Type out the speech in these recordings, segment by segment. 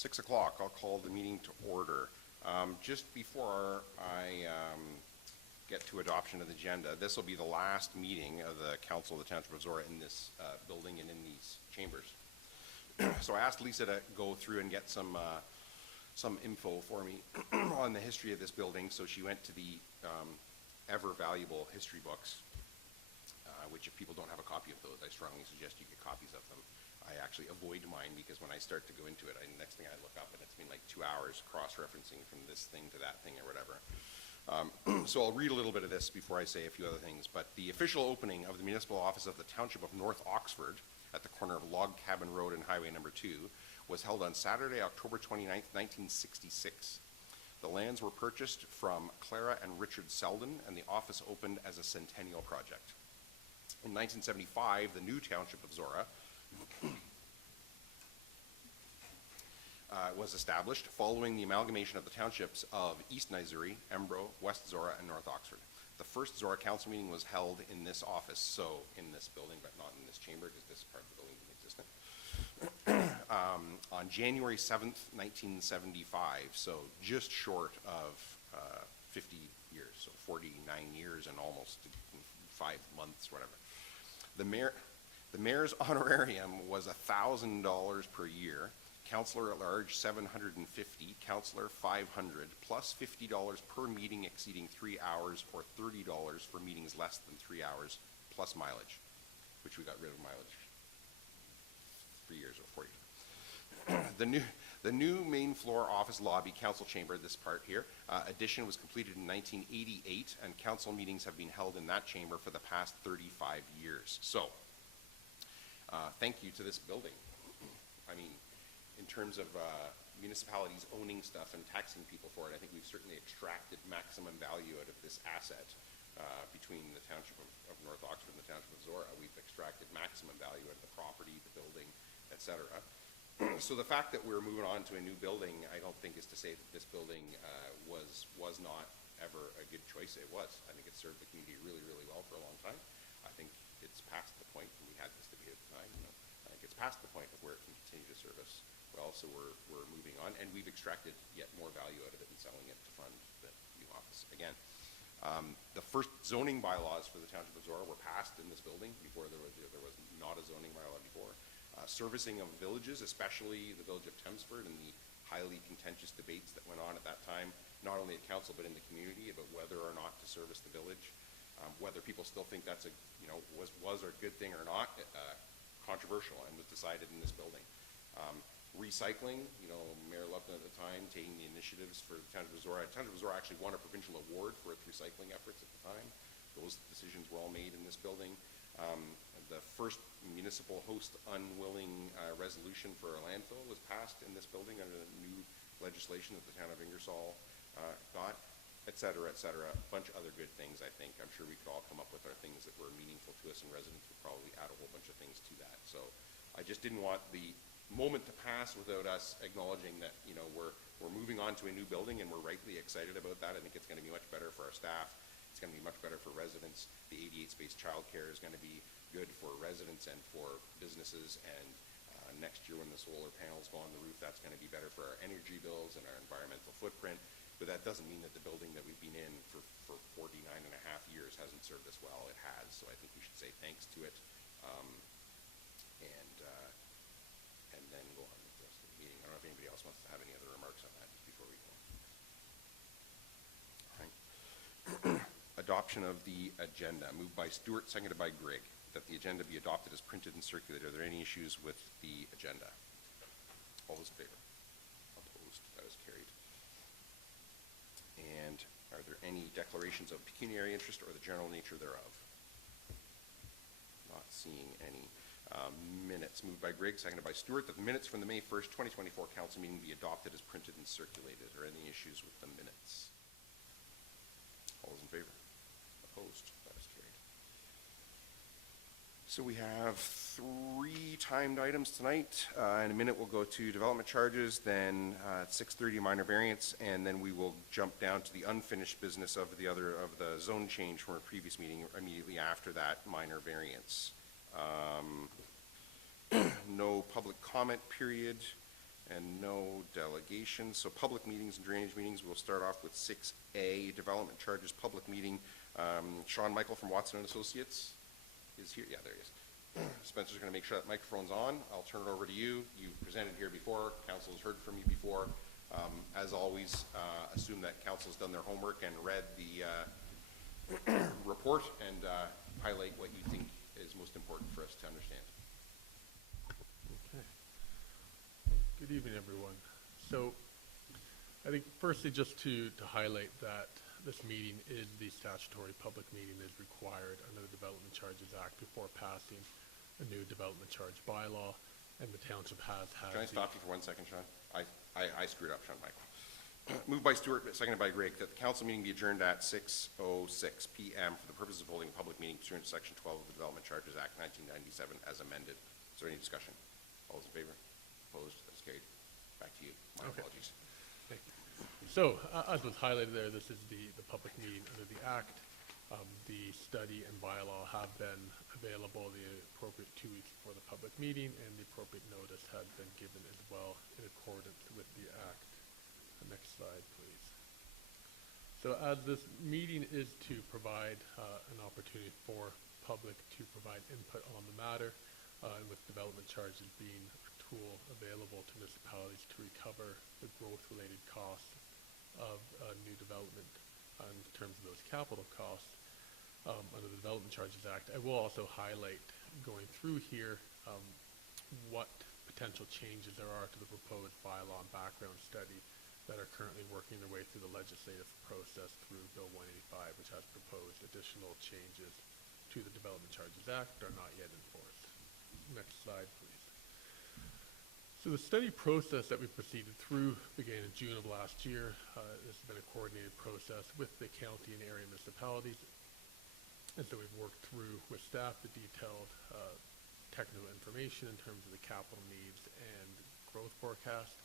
6 o'clock, I'll call the meeting to order. Just before I get to adoption of the agenda, this will be the last meeting of the Council of the Township of Zorra in this building and in these chambers. So I asked Lisa to go through and get some info for me on the history of this building. So she went to the ever valuable history books, which if people don't have a copy of those, I strongly suggest you get copies of them. I actually avoid mine because when I start to go into it, next thing I look up and it's been like 2 hours cross-referencing from this thing to that thing or whatever. So I'll read a little bit of this before I say a few other things. But the official opening of the municipal office of the Township of North Oxford at the corner of Log Cabin Road and Highway number 2 was held on Saturday, October 29th, 1966. The lands were purchased from Clara and Richard Selden, and the office opened as a centennial project. In 1975, the new Township of Zorra was established following the amalgamation of the townships of East Nysuri, Embro, West Zorra, and North Oxford. The first Zorra council meeting was held in this office, so in this building, but not in this chamber because this part of the building didn't exist. On January 7th, 1975, so just short of 50 years, so 49 years and almost 5 months, whatever. The mayor's honorarium was $1,000 per year. Councillor at large, $750, councillor, $500, plus $50 per meeting exceeding 3 hours, or $30 for meetings less than 3 hours, plus mileage, which we got rid of mileage 3 years or 4 years. The new main floor office lobby council chamber, this part here, addition was completed in 1988, and council meetings have been held in that chamber for the past 35 years. So, thank you to this building. I mean, in terms of municipalities owning stuff and taxing people for it, I think we've certainly extracted maximum value out of this asset between the Township of North Oxford and the Township of Zorra. We've extracted maximum value out of the property, the building, etc. So the fact that we're moving on to a new building, I don't think is to say that this building was not ever a good choice. It was. I think it served the community really, really well for a long time. I think it's past the point, and we had this debate at the time, I think it's past the point of where it can continue to serve us well, so we're moving on, and we've extracted yet more value out of it and selling it to fund the new office. Again, the first zoning bylaws for the Township of Zorra were passed in this building before there was not a zoning bylaw before. Servicing of villages, especially the village of Temsford, and the highly contentious debates that went on at that time, not only at council but in the community about whether or not to service the village, whether people still think that's was a good thing or not, controversial, and was decided in this building. Recycling, Mayor Lupton at the time taking the initiatives for the Township of Zorra. Township of Zorra actually won a provincial award for its recycling efforts at the time. Those decisions were all made in this building. The first municipal host unwilling resolution for a landfill was passed in this building under the new legislation that the town of Ingersoll got, et cetera, et cetera. A bunch of other good things, I think. I'm sure we could all come up with our things that were meaningful to us, and residents would probably add a whole bunch of things to that. So I just didn't want the moment to pass without us acknowledging that we're moving on to a new building, and we're rightly excited about that. I think it's going to be much better for our staff. It's going to be much better for residents. The 88 space childcare is going to be good for residents and for businesses, and next year when the solar panels go on the roof, that's going to be better for our energy bills and our environmental footprint. But that doesn't mean that the building that we've been in for 49 and a half years hasn't served us well. It has. So I think we should say thanks to it, and then go on with the rest of the meeting. I don't know if anybody else wants to have any other remarks on that just before we go. All right. Adoption of the agenda. Moved by Stewart, seconded by Grigg, that the agenda be adopted as printed and circulated. Are there any issues with the agenda? All those in favor? Opposed? That is carried. And are there any declarations of pecuniary interest or the general nature thereof? Not seeing any. Minutes. Moved by Grigg, seconded by Stewart, that the minutes from the May 1st, 2024 council meeting be adopted as printed and circulated. Are there any issues with the minutes? All those in favor? Opposed? That is carried. So we have 3 timed items tonight. In a minute we'll go to development charges, then at 6:30 minor variance, and then we will jump down to the unfinished business of the zone change from a previous meeting immediately after that minor variance. No public comment period, And no delegation. So public meetings and drainage meetings, we'll start off with 6A, development charges, public meeting. Sean Michael from Watson and Associates is here. Yeah, there he is. Spencer's going to make sure that microphone's on. I'll turn it over to you. You've presented here before. Council has heard from you before. As always, assume that council's done their homework and read the report and highlight what you think is most important for us to understand. Okay. Good evening, everyone. So I think firstly, just to highlight that this meeting is the statutory public meeting that is required under the Development Charges Act before passing a new development charge bylaw, and the township has had. Can I stop you for 1 second, Sean? I screwed up, Sean Michael. Moved by Stuart, seconded by Greg, that the council meeting be adjourned at 6:06 p.m. for the purpose of holding a public meeting pursuant to Section 12 of the Development Charges Act 1997 as amended. Is there any discussion? All those in favor? Opposed? That's carried. Back to you. My apologies. Thank you. So, as was highlighted there, this is the public meeting under the Act. The study and bylaw have been available the appropriate 2 weeks before the public meeting, and the appropriate notice had been given as well in accordance with the Act. Next slide, please. So as this meeting is to provide an opportunity for public to provide input on the matter, and with development charges being a tool available to municipalities to recover the growth-related costs of new development in terms of those capital costs under the Development Charges Act. I will also highlight, going through here, what potential changes there are to the proposed bylaw and background study that are currently working their way through the legislative process through Bill 185, which has proposed additional changes to the Development Charges Act that are not yet enforced. Next slide, please. So the study process that we proceeded through began in June of last year. This has been a coordinated process with the county and area municipalities. And so we've worked through with staff the detailed technical information in terms of the capital needs and growth forecast.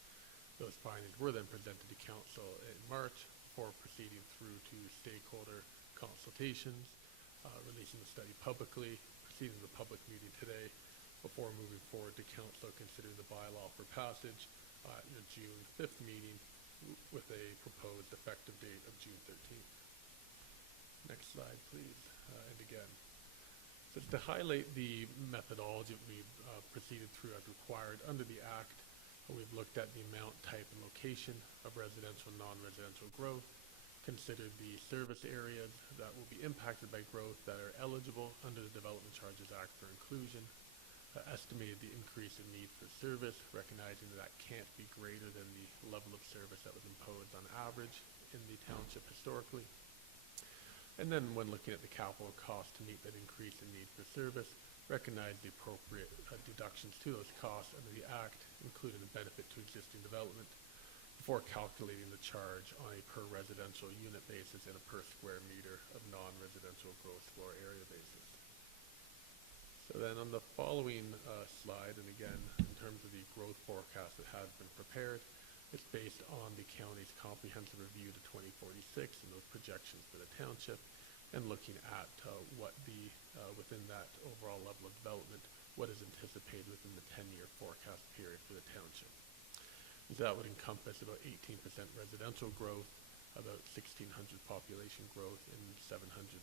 Those findings were then presented to council in March before proceeding through to stakeholder consultations, releasing the study publicly, proceeding to the public meeting today, before moving forward to council considering the bylaw for passage in the June 5th meeting with a proposed effective date of June 13th. Next slide, please. And again, just to highlight the methodology we've proceeded through as required under the Act, we've looked at the amount, type, and location of residential and non-residential growth, considered the service areas that will be impacted by growth that are eligible under the Development Charges Act for inclusion, estimated the increase in need for service, recognizing that can't be greater than the level of service that was imposed on average in the township historically. And then when looking at the capital cost to meet that increase in need for service, recognize the appropriate deductions to those costs under the Act, including the benefit to existing development, before calculating the charge on a per residential unit basis and a per square meter of non-residential gross floor area basis. So then on the following slide, and again, in terms of the growth forecast that has been prepared, it's based on the county's comprehensive review to 2046 and those projections for the township, and looking at what the, within that overall level of development, what is anticipated within the 10-year forecast period for the township. So that would encompass about 18% residential growth, about 1,600 population growth, and 721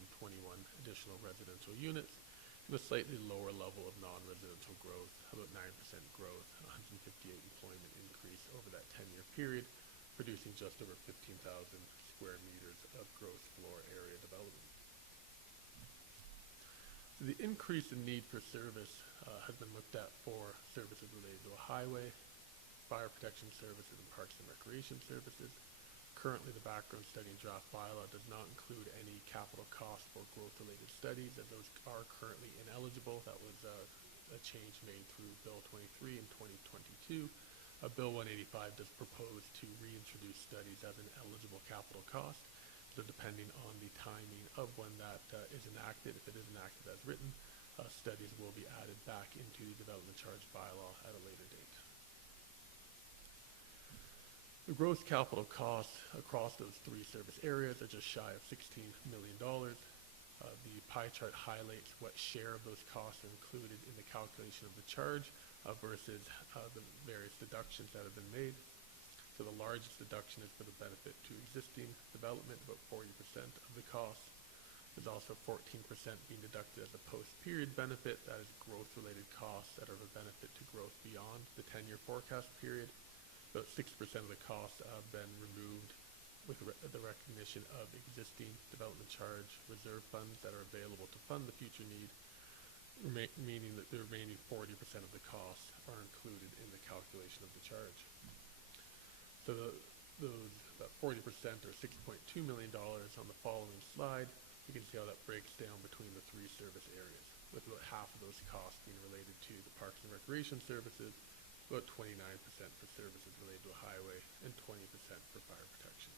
additional residential units, and a slightly lower level of non-residential growth, about 9% growth, 158 employment increase over that 10-year period, producing just over 15,000 square meters of gross floor area development. So the increase in need for service has been looked at for services related to a highway, fire protection services, and parks and recreation services. Currently, the background study and draft bylaw does not include any capital cost for growth-related studies, and those are currently ineligible. That was a change made through Bill 23 in 2022. Bill 185 does propose to reintroduce studies as an eligible capital cost. So depending on the timing of when that is enacted, if it is enacted as written, studies will be added back into the development charge bylaw at a later date. The gross capital costs across those three service areas are just shy of $16 million. The pie chart highlights what share of those costs are included in the calculation of the charge versus the various deductions that have been made. So the largest deduction is for the benefit to existing development, about 40% of the cost. There's also 14% being deducted as a post-period benefit, that is growth-related costs that are of a benefit to growth beyond the 10-year forecast period. About 6% of the costs have been removed with the recognition of existing development charge reserve funds that are available to fund the future need, meaning that the remaining 40% of the costs are included in the calculation of the charge. So those 40% or $6.2 million on the following slide, you can see how that breaks down between the three service areas, with about half of those costs being related to the Parks and Recreation services, about 29% for services related to a highway, and 20% for fire protection.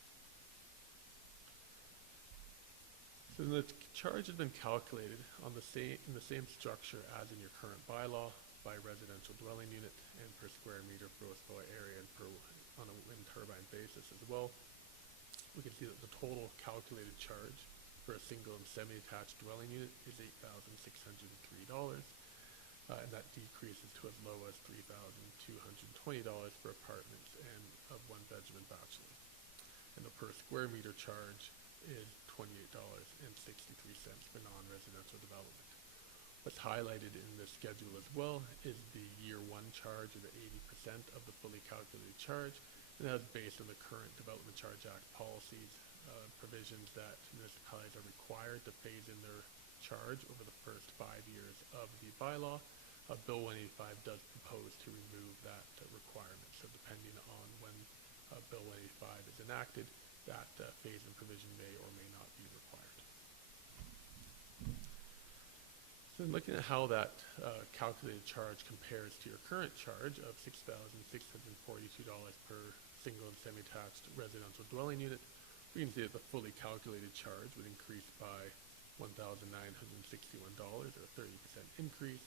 So the charge has been calculated in the same structure as in your current bylaw, by residential dwelling unit and per square meter of gross floor area and on a wind turbine basis as well. We can see that the total calculated charge for a single and semi-attached dwelling unit is $8,603, and that decreases to as low as $3,220 for apartments and a one-bedroom and bachelor. And the per square meter charge is $28.63 for non-residential development. What's highlighted in this schedule as well is the year one charge of the 80% of the fully calculated charge, and that's based on the current Development Charge Act policies, provisions that municipalities are required to phase in their charge over the first 5 years of the bylaw. Bill 185 does propose to remove that requirement, so depending on when Bill 185 is enacted, that phase-in provision may or may not be required. So in looking at how that calculated charge compares to your current charge of $6,642 per single and semi-attached residential dwelling unit, we can see that the fully calculated charge would increase by $1,961, or a 30% increase.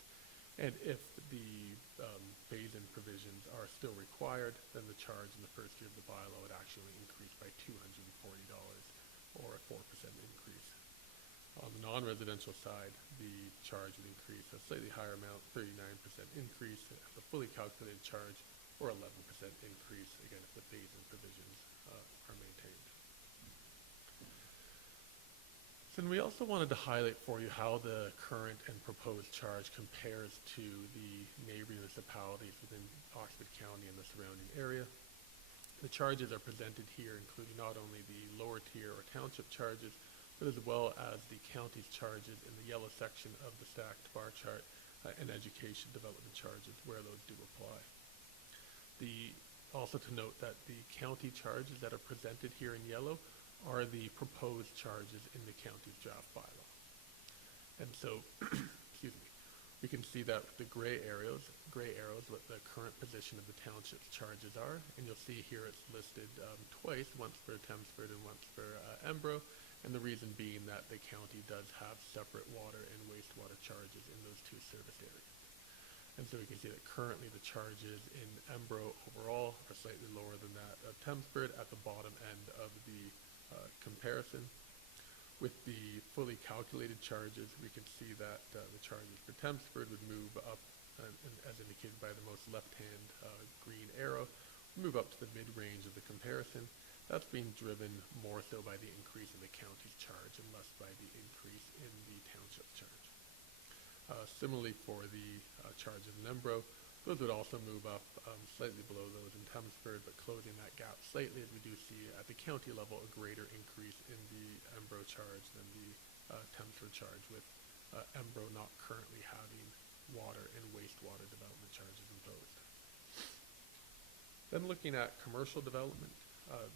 And if the phase-in provisions are still required, then the charge in the first year of the bylaw would actually increase by $240, or a 4% increase. On the non-residential side, the charge would increase a slightly higher amount, 39% increase at the fully calculated charge, or 11% increase, again, if the phase-in provisions are maintained. And we also wanted to highlight for you how the current and proposed charge compares to the neighboring municipalities within Oxford County and the surrounding area. The charges are presented here, including not only the lower tier or township charges, but as well as the county's charges in the yellow section of the stacked bar chart and education development charges where those do apply. Also to note that the county charges that are presented here in yellow are the proposed charges in the county's draft bylaw. And so, excuse me, we can see that the gray arrows, what the current position of the township's charges are, and you'll see here it's listed twice, once for Thamesford and once for Embro, and the reason being that the county does have separate water and wastewater charges in those two service areas. And so we can see that currently the charges in Embro overall are slightly lower than that of Thamesford at the bottom end of the comparison. With the fully calculated charges, we can see that the charges for Thamesford would move up, and as indicated by the most left-hand green arrow, move up to the mid-range of the comparison. That's being driven more so by the increase in the county's charge and less by the increase in the township charge. Similarly for the charges in Embro, those would also move up slightly below those in Thamesford, but closing that gap slightly, as we do see at the county level a greater increase in the Embro charge than the Thamesford charge, with Embro not currently having water and wastewater development charges imposed. Then looking at commercial development,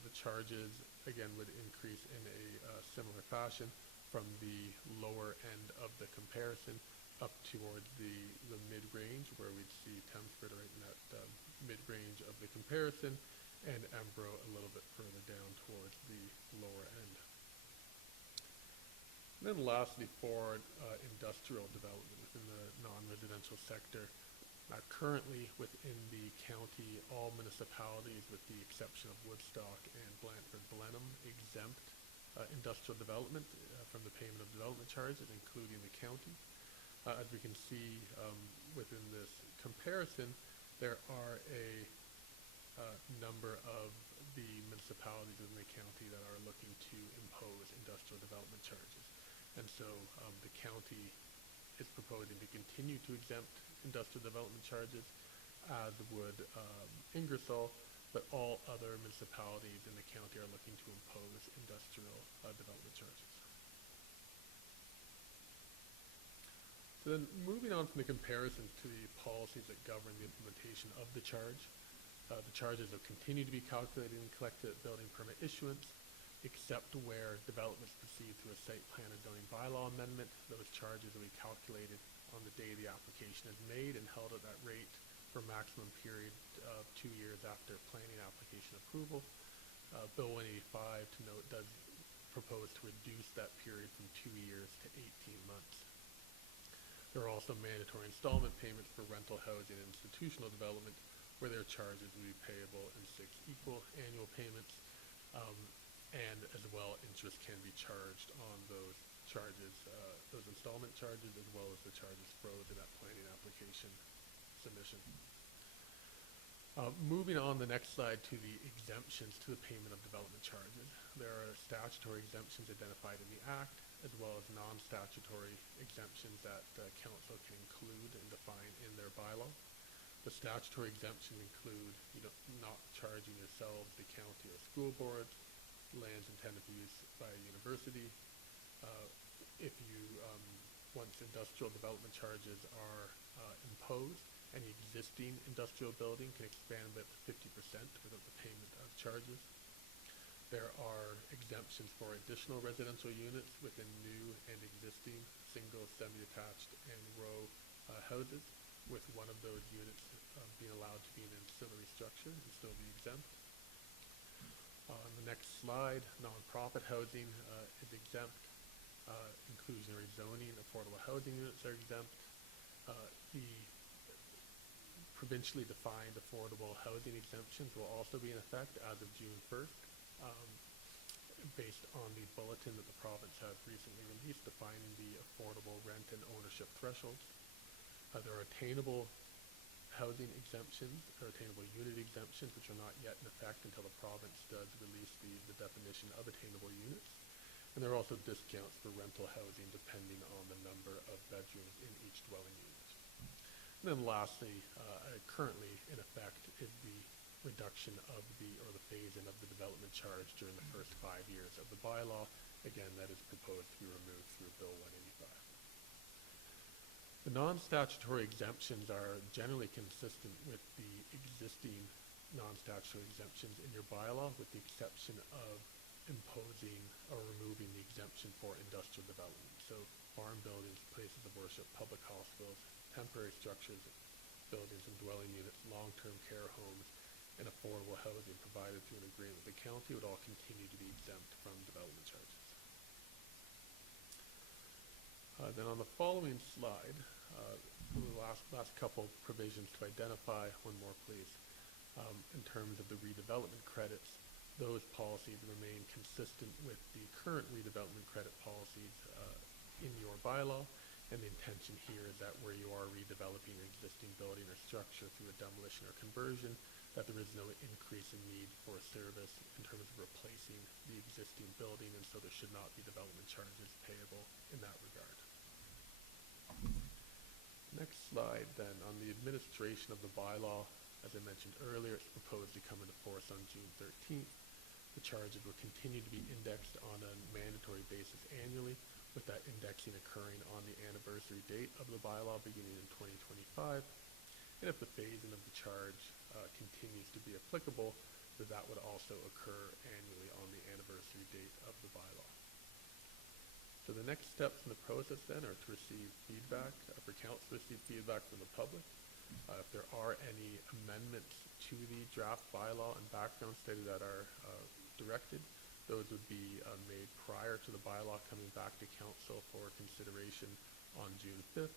the charges again would increase in a similar fashion from the lower end of the comparison up towards the mid-range, where we'd see Thamesford right in that mid-range of the comparison, and Embro a little bit further down towards the lower end. And then lastly, for industrial development within the non-residential sector, currently within the county, all municipalities, with the exception of Woodstock and Blanford-Blenheim, exempt industrial development from the payment of development charges, including the county. As we can see within this comparison, there are a number of the municipalities in the county that are looking to impose industrial development charges. And so the county is proposing to continue to exempt industrial development charges, as would Ingersoll, but all other municipalities in the county are looking to impose industrial development charges. So then moving on from the comparisons to the policies that govern the implementation of the charge, the charges will continue to be calculated and collected at building permit issuance, except where developments proceed through a site plan or zoning bylaw amendment. Those charges will be calculated on the day the application is made and held at that rate for a maximum period of 2 years after planning application approval. Bill 185, to note, does propose to reduce that period from 2 years to 18 months. There are also mandatory installment payments for rental housing and institutional development, where their charges will be payable in 6 equal annual payments, and as well, interest can be charged on those charges, those installment charges, as well as the charges frozen at planning application submission. Moving on the next slide to the exemptions to the payment of development charges. There are statutory exemptions identified in the Act, as well as non-statutory exemptions that council can include and define in their bylaw. The statutory exemptions include, not charging yourselves, the county or school boards, lands intended for use by a university. If you, once industrial development charges are imposed, any existing industrial building can expand by 50% without the payment of charges. There are exemptions for additional residential units within new and existing single, semi-detached, and row houses, with one of those units being allowed to be an ancillary structure and still be exempt. On the next slide, nonprofit housing is exempt. Inclusionary zoning, affordable housing units are exempt. The provincially defined affordable housing exemptions will also be in effect as of June 1st, based on the bulletin that the province has recently released defining the affordable rent and ownership thresholds. There are attainable housing exemptions, or attainable unit exemptions, which are not yet in effect until the province does release the definition of attainable units. And there are also discounts for rental housing depending on the number of bedrooms in each dwelling unit. And then lastly, currently in effect is the reduction of the phase-in of the development charge during the first 5 years of the bylaw. Again, that is proposed to be removed through Bill 185. The non-statutory exemptions are generally consistent with the existing non-statutory exemptions in your bylaw, with the exception of imposing or removing the exemption for industrial development. So farm buildings, places of worship, public hospitals, temporary structures, buildings and dwelling units, long-term care homes, and affordable housing provided through an agreement with the county would all continue to be exempt from development charges. Then on the following slide, the last couple provisions to identify, one more please, in terms of the redevelopment credits, those policies remain consistent with the current redevelopment credit policies in your bylaw, and the intention here is that where you are redeveloping an existing building or structure through a demolition or conversion, that there is no increase in need for service in terms of replacing the existing building, and so there should not be development charges payable in that regard. Next slide then, on the administration of the bylaw, as I mentioned earlier, it's proposed to come into force on June 13th. The charges will continue to be indexed on a mandatory basis annually, with that indexing occurring on the anniversary date of the bylaw beginning in 2025. And if the phase-in of the charge continues to be applicable, that would also occur annually on the anniversary date of the bylaw. So the next steps in the process then are to receive feedback, for council to receive feedback from the public. If there are any amendments to the draft bylaw and background study that are directed, those would be made prior to the bylaw coming back to council for consideration on June 5th.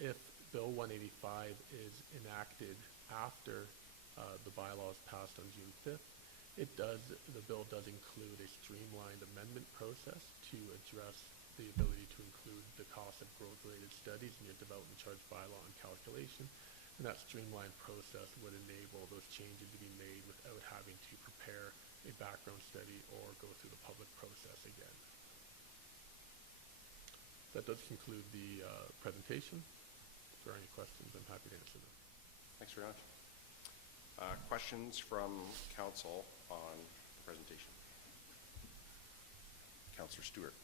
If Bill 185 is enacted after the bylaw is passed on June 5th, the bill does include a streamlined amendment process to address the ability to include the cost of growth-related population. And that streamlined process would enable those changes to be made without having to prepare a background study or go through the public process again. That does conclude the presentation. If there are any questions, I'm happy to answer them. Thanks very much. Questions from council on the presentation? Councillor Stewart.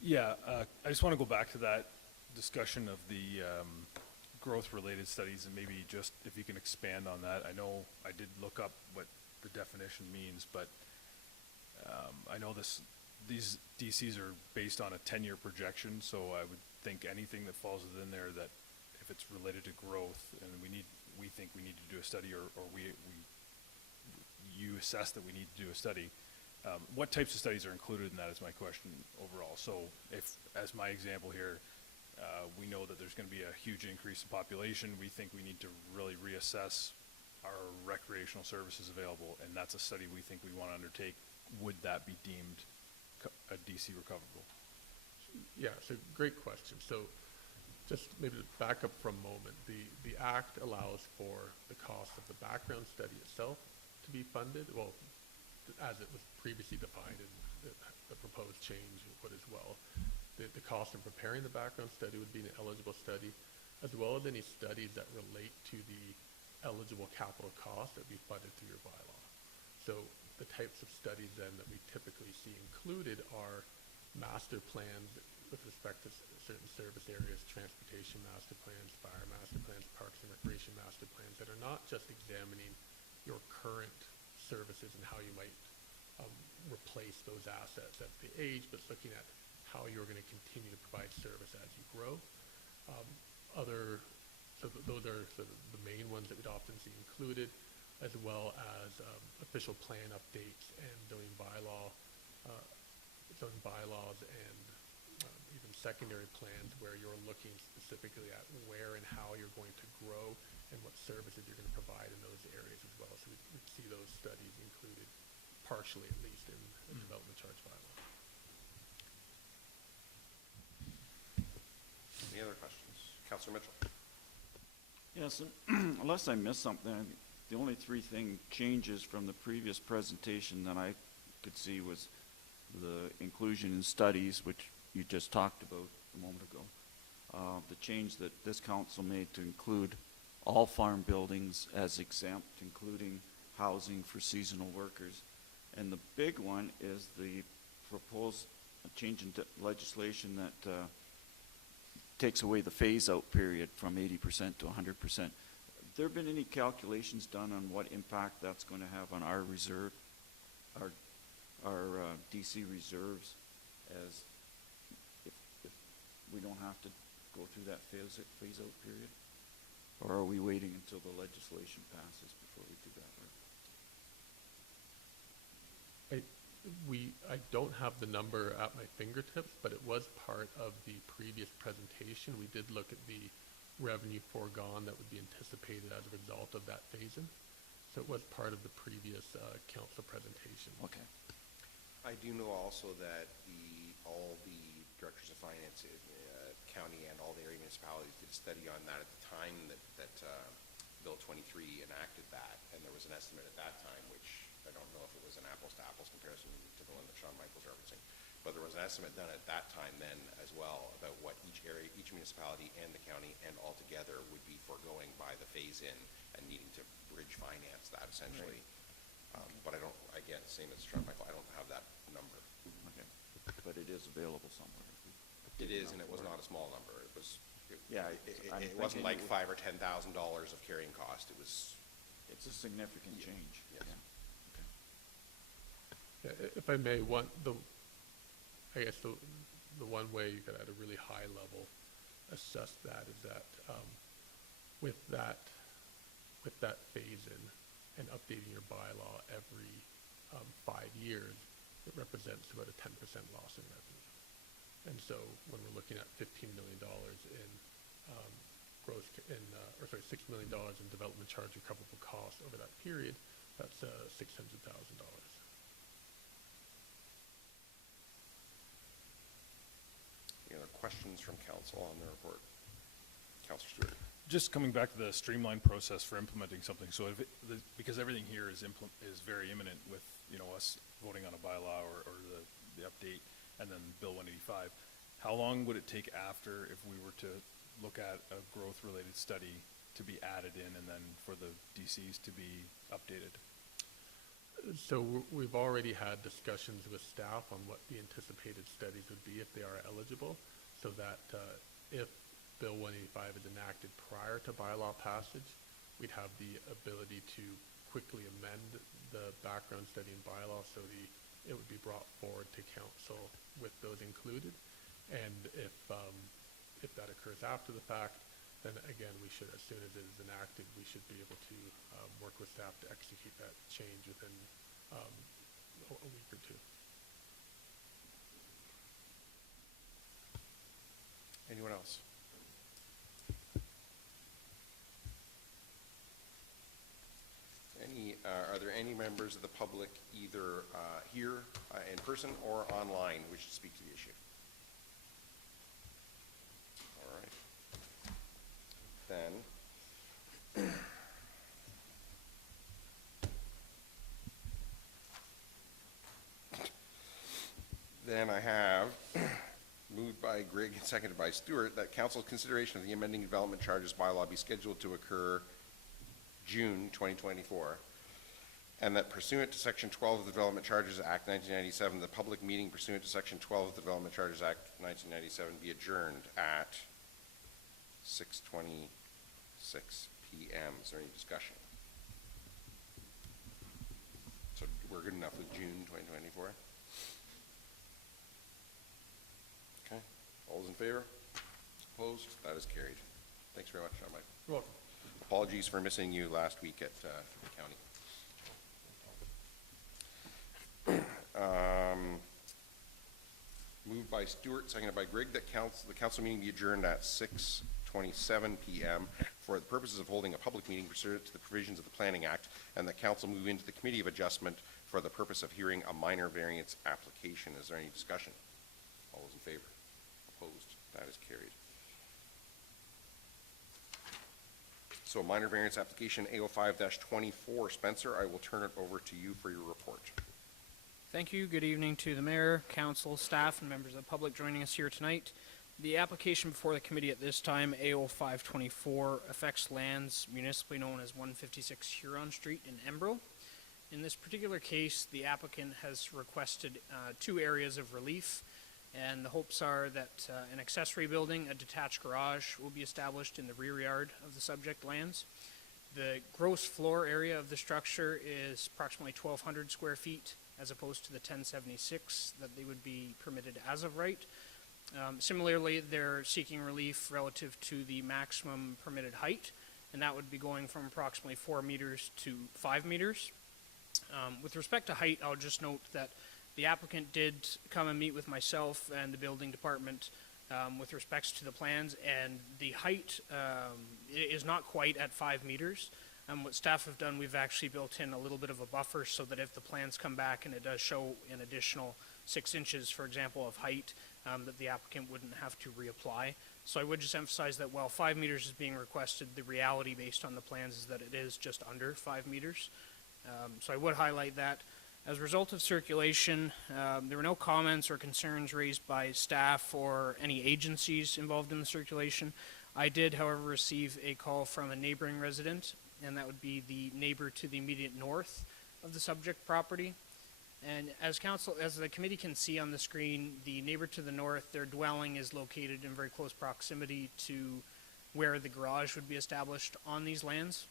Yeah, I just want to go back to that discussion of the growth-related studies, and maybe just if you can expand on that. I know I did look up what the definition means, but I know these DCs are based on a 10-year projection, so I would think anything that falls within there, that if it's related to growth, and we think we need to do a study, or you assess that we need to do a study, what types of studies are included in that is my question overall. So if, as my example here, we know that there's going to be a huge increase in population, we think we need to really reassess our recreational services available, and that's a study we think we want to undertake. Would that be deemed a DC recoverable? Yeah, so great question. So just maybe to back up for a moment, the Act allows for the cost of the background study itself to be funded, well, as it was previously defined, and the proposed change would as well. The cost of preparing the background study would be an eligible study, as well as any studies that relate to the eligible capital cost that would be funded through your bylaw. So the types of studies then that we typically see included are master plans with respect to certain service areas, transportation master plans, fire master plans, parks and recreation master plans, that are not just examining your current services and how you might replace those assets as they age, but looking at how you're going to continue to provide service as you grow. Those are sort of the main ones that we'd often see included, as well as official plan updates and zoning bylaws and even secondary plans where you're looking specifically at where and how you're going to grow and what services you're going to provide in those areas as well. So we'd see those studies included, partially at least, in the development charge bylaw. Any other questions? Councillor Mitchell. Yes, unless I missed something, the only three changes from the previous presentation that I could see was the inclusion in studies, which you just talked about a moment ago. The change that this council made to include all farm buildings as exempt, including housing for seasonal workers. And the big one is the proposed change in legislation that takes away the phase-out period from 80% to 100%. Have there been any calculations done on what impact that's going to have on our reserve, our DC reserves, as if we don't have to go through that phase-out period? Or are we waiting until the legislation passes before we do that work? I don't have the number at my fingertips, but it was part of the previous presentation. We did look at the revenue foregone that would be anticipated as a result of that phase-in. So it was part of the previous council presentation. Okay. I do know also that all the directors of finance in county and all the area municipalities did a study on that at the time that Bill 23 enacted that, and there was an estimate at that time, which I don't know if it was an apples-to-apples comparison to the one that Sean Michael's referencing, but there was an estimate done at that time then as well about what each area, each municipality and the county and all together would be foregoing by the phase-in and needing to bridge finance that essentially. Right. But I don't, again, same as Sean Michael, I don't have that number. Okay. But it is available somewhere. It is, and it was not a small number. It was. It wasn't like $5,000 or $10,000 of carrying cost. It was. It's a significant change. Yes. Yeah. Yeah, if I may, I guess the one way you could at a really high level assess that is that with that phase-in and updating your bylaw every 5 years, it represents about a 10% loss in revenue. And so when we're looking at $15 million in $6 million in development charge recoverable costs over that period, that's $600,000. Any other questions from council on the report? Councillor Stewart. Just coming back to the streamlined process for implementing something, so if because everything here is very imminent with, us voting on a bylaw or the update, and then Bill 185, how long would it take after if we were to look at a growth-related study to be added in, and then for the DCs to be updated? So we've already had discussions with staff on what the anticipated studies would be if they are eligible, so that if Bill 185 is enacted prior to bylaw passage, we'd have the ability to quickly amend the background study and bylaw so it would be brought forward to council with those included. And if that occurs after the fact, then again, we should, as soon as it is enacted, we should be able to work with staff to execute that change within a week or two. Anyone else? Are there any members of the public either here in person or online which to speak to the issue? All right. Then I have moved by Greg and seconded by Stewart that council's consideration of the amending development charges bylaw be scheduled to occur June 2024, and that pursuant to Section 12 of the Development Charges Act 1997, the public meeting pursuant to Section 12 of the Development Charges Act 1997 be adjourned at 6:26 p.m. Is there any discussion? So we're good enough with June 2024? Okay. All those in favor? Opposed? That is carried. Thanks very much, John Mike. You're welcome. Apologies for missing you last week at the county. Moved by Stewart, seconded by Grigg, that the council meeting be adjourned at 6:27 p.m. for the purposes of holding a public meeting pursuant to the provisions of the Planning Act, and that council move into the Committee of Adjustment for the purpose of hearing a minor variance application. Is there any discussion? All those in favor? Opposed? That is carried. So minor variance application A05-24. Spencer, I will turn it over to you for your report. Thank you. Good evening to the mayor, council, staff, and members of the public joining us here tonight. The application before the committee at this time, A05-24, affects lands municipally known as 156 Huron Street in Embro. In this particular case, the applicant has requested 2 areas of relief, and the hopes are that an accessory building, a detached garage, will be established in the rear yard of the subject lands. The gross floor area of the structure is approximately 1,200 square feet, as opposed to the 1076 that they would be permitted as of right. Similarly, they're seeking relief relative to the maximum permitted height, and that would be going from approximately 4 meters to 5 meters. With respect to height, I'll just note that the applicant did come and meet with myself and the building department with respects to the plans, and the height is not quite at 5 meters. What staff have done, we've actually built in a little bit of a buffer so that if the plans come back and it does show an additional 6 inches, for example, of height, that the applicant wouldn't have to reapply. So I would just emphasize that while 5 meters is being requested, the reality based on the plans is that it is just under 5 meters. So I would highlight that. As a result of circulation, there were no comments or concerns raised by staff or any agencies involved in the circulation. I did, however, receive a call from a neighboring resident, and that would be the neighbor to the immediate north of the subject property. And as the committee can see on the screen, the neighbor to the north, their dwelling is located in very close proximity to where the garage would be established on these lands.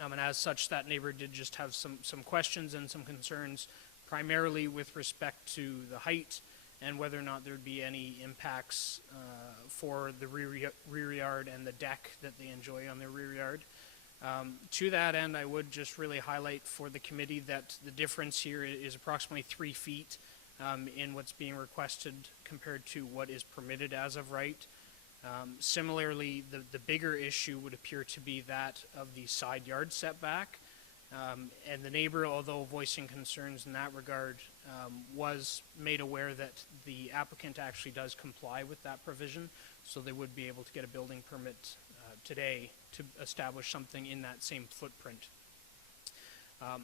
And as such, that neighbor did just have some questions and some concerns, primarily with respect to the height and whether or not there would be any impacts for the rear yard and the deck that they enjoy on their rear yard. To that end, I would just really highlight for the committee that the difference here is approximately 3 feet in what's being requested compared to what is permitted as of right. Similarly, the bigger issue would appear to be that of the side yard setback. And the neighbor, although voicing concerns in that regard, was made aware that the applicant actually does comply with that provision, so they would be able to get a building permit today to establish something in that same footprint.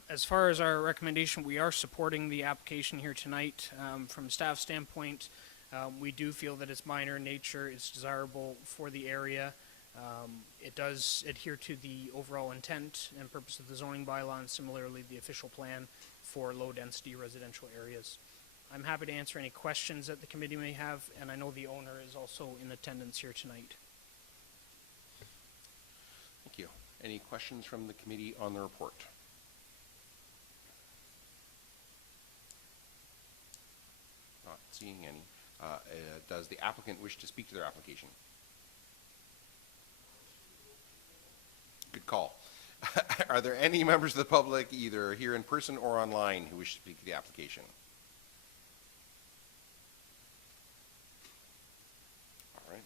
As far as our recommendation, we are supporting the application here tonight. From staff standpoint, we do feel that it's minor in nature, it's desirable for the area. It does adhere to the overall intent and purpose of the zoning bylaw and similarly the official plan for low-density residential areas. I'm happy to answer any questions that the committee may have, and I know the owner is also in attendance here tonight. Thank you. Any questions from the committee on the report? Not seeing any. Does the applicant wish to speak to their application? Good call. Are there any members of the public, either here in person or online, who wish to speak to the application? All right.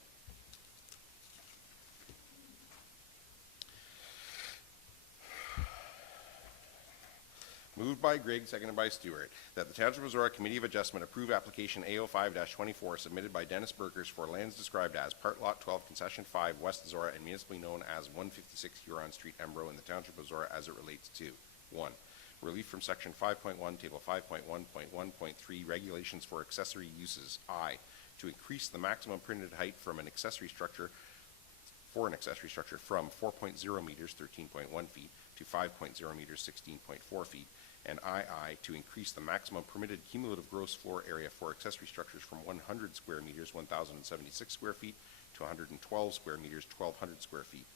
Moved by Grigg, seconded by Stewart, that the Township of Zorra Committee of Adjustment approve application A05-24 submitted by Dennis Burgers for lands described as Part Lot 12, Concession 5, West Zorra, and municipally known as 156 Huron Street, Embro, in the Township of Zorra as it relates to 1. Relief from Section 5.1, Table 5.1.1.3, Regulations for Accessory Uses, I, to increase the maximum permitted height from an accessory structure from 4.0 meters, 13.1 feet, to 5.0 meters, 16.4 feet, and II, to increase the maximum permitted cumulative gross floor area for accessory structures from 100 square meters, 1,076 square feet, to 112 square meters, 1,200 square feet,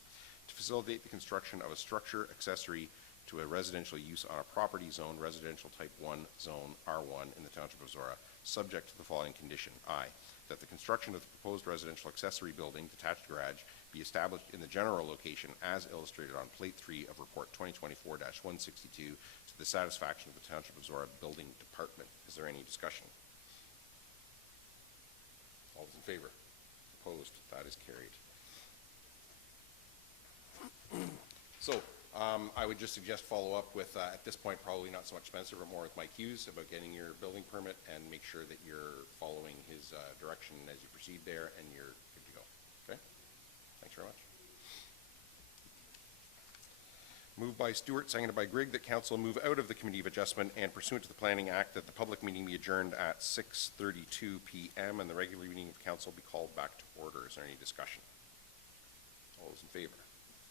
to facilitate the construction of a structure accessory to a residential use on a property zone, residential type 1 zone, R1, in the Township of Zorra, subject to the following condition. I, that the construction of the proposed residential accessory building, detached garage, be established in the general location as illustrated on Plate 3 of Report 2024-162 to the satisfaction of the Township of Zorra Building Department. Is there any discussion? All those in favor? Opposed? That is carried. So, I would just suggest follow up with, at this point, probably not so much Spencer, but more with Mike Hughes about getting your building permit and make sure that you're following his direction as you proceed there and you're good to go. Okay? Thanks very much. Moved by Stewart, seconded by Grigg, that council move out of the Committee of Adjustment and pursuant to the Planning Act that the public meeting be adjourned at 6:32 p.m. and the regular meeting of council be called back to order. Is there any discussion? All those in favor?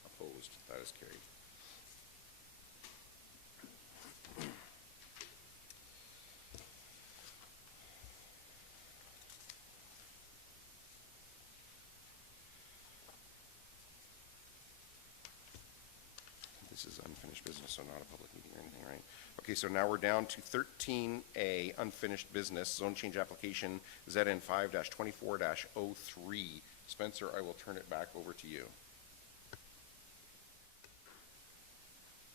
Opposed? That is carried. This is unfinished business, so not a public meeting or anything, right? Okay, so now we're down to 13A, unfinished business, zone change application ZN 5-24-03. Spencer, I will turn it back over to you.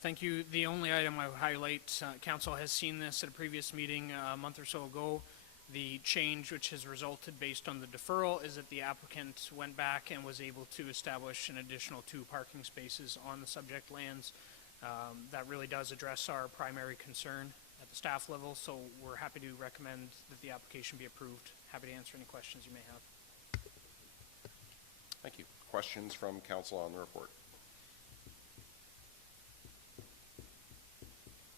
Thank you. The only item I would highlight, council has seen this at a previous meeting a month or so ago. The change which has resulted based on the deferral is that the applicant went back and was able to establish an additional 2 parking spaces on the subject lands. That really does address our primary concern at the staff level, so we're happy to recommend that the application be approved. Happy to answer any questions you may have. Thank you. Questions from council on the report?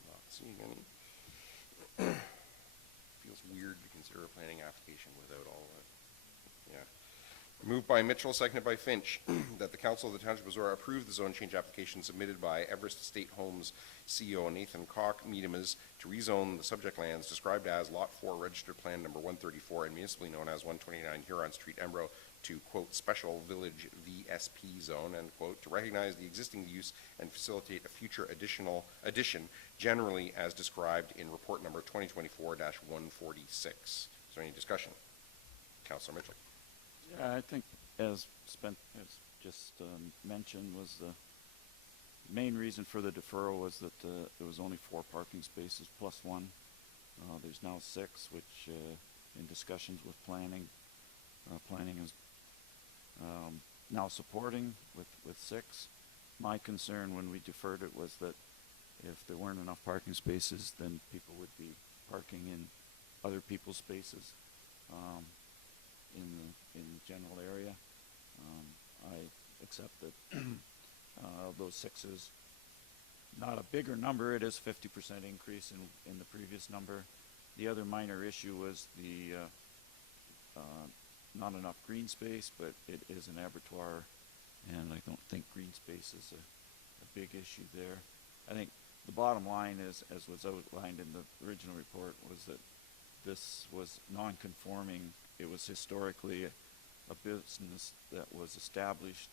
Not seeing any. Feels weird to consider a planning application without all that. Yeah. Moved by Mitchell, seconded by Finch, that the Council of the Township of Zorra approve the zone change application submitted by Everest Estate Homes CEO Nathan Koch Medemas to rezone the subject lands described as Lot 4 Registered Plan Number 134 and municipally known as 129 Huron Street, Embro, to, quote, Special Village VSP Zone, end quote, to recognize the existing use and facilitate a future addition generally as described in Report Number 2024-146. Is there any discussion? Councilor Mitchell. Yeah, I think as just mentioned, was the main reason for the deferral was that there was only 4 parking spaces plus 1. There's now 6, which in discussions with planning is now supporting with 6. My concern when we deferred it was that if there weren't enough parking spaces, then people would be parking in other people's spaces in the general area. except that those sixes, not a bigger number, it is 50% increase in the previous number. The other minor issue was the not enough green space, but it is an abattoir, and I don't think green space is a big issue there. I think the bottom line is, as was outlined in the original report, was that this was non-conforming. It was historically a business that was established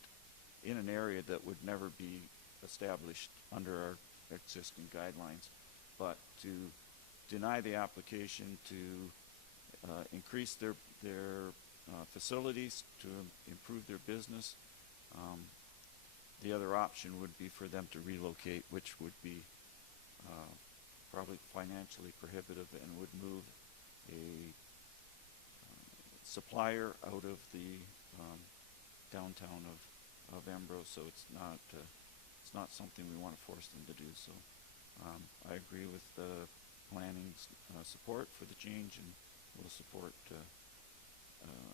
in an area that would never be established under our existing guidelines. But to deny the application to increase their facilities, to improve their business, the other option would be for them to relocate, which would be probably financially prohibitive and would move a supplier out of the downtown of Embro. So it's not something we want to force them to do. So I agree with the planning's support for the change, and will support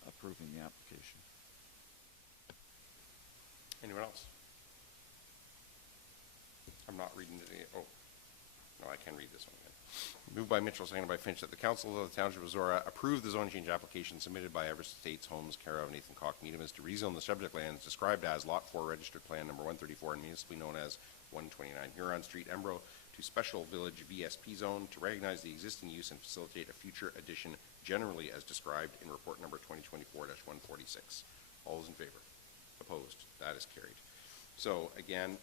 approving the application. Anyone else? I'm not reading it. Oh, no, I can read this one again. Moved by Mitchell, seconded by Finch, that the Council of the Township of Zorra approve the zone change application submitted by Everest Estates Homes, care of Nathan Cock Meadamus, to rezone the subject lands described as Lot 4 Registered Plan Number 134 and municipally known as 129 Huron Street, Embro, to Special Village VSP Zone, to recognize the existing use and facilitate a future addition generally as described in Report Number 2024-146. All those in favor? Opposed? That is carried. So again,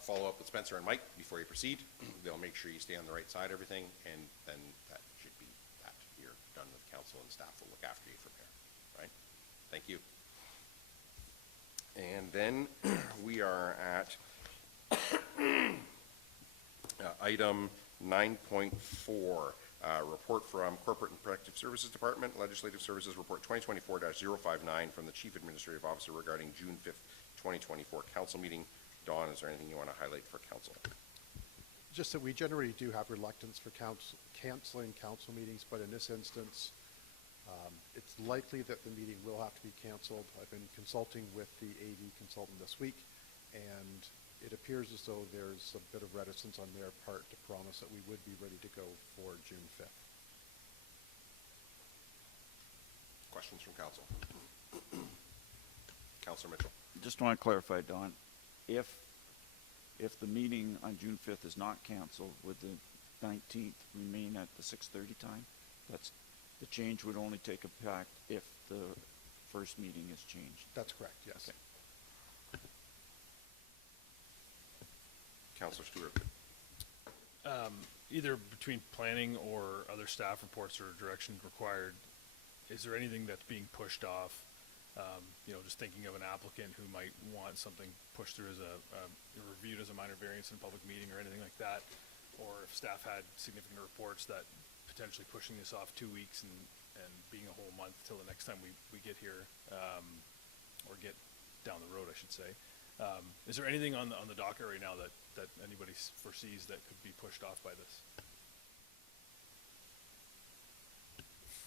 follow up with Spencer and Mike before you proceed. They'll make sure you stay on the right side of everything, and then that should be that. You're done with council, and staff will look after you from there, right? Thank you. And then we are at item 9.4, report from Corporate and Protective Services Department, Legislative Services Report 2024-059 from the Chief Administrative Officer regarding June 5th, 2024 council meeting. Dawn, is there anything you want to highlight for council? Just that we generally do have reluctance for canceling council meetings, but in this instance, it's likely that the meeting will have to be canceled. I've been consulting with the AV consultant this week, and it appears as though there's a bit of reticence on their part to promise that we would be ready to go for June 5th. Questions from council? Councilor Mitchell. Just want to clarify, Don, if the meeting on June 5th is not canceled, would the 19th remain at the 6:30 time? The change would only take effect if the first meeting is changed. That's correct, yes. Okay. Councilor Stewart. Either between planning or other staff reports or direction required, is there anything that's being pushed off? Just thinking of an applicant who might want something pushed through as reviewed as a minor variance in a public meeting or anything like that, or if staff had significant reports that potentially pushing this off 2 weeks and being a whole month till the next time we get here, or get down the road, I should say. Is there anything on the docket right now that anybody foresees that could be pushed off by this?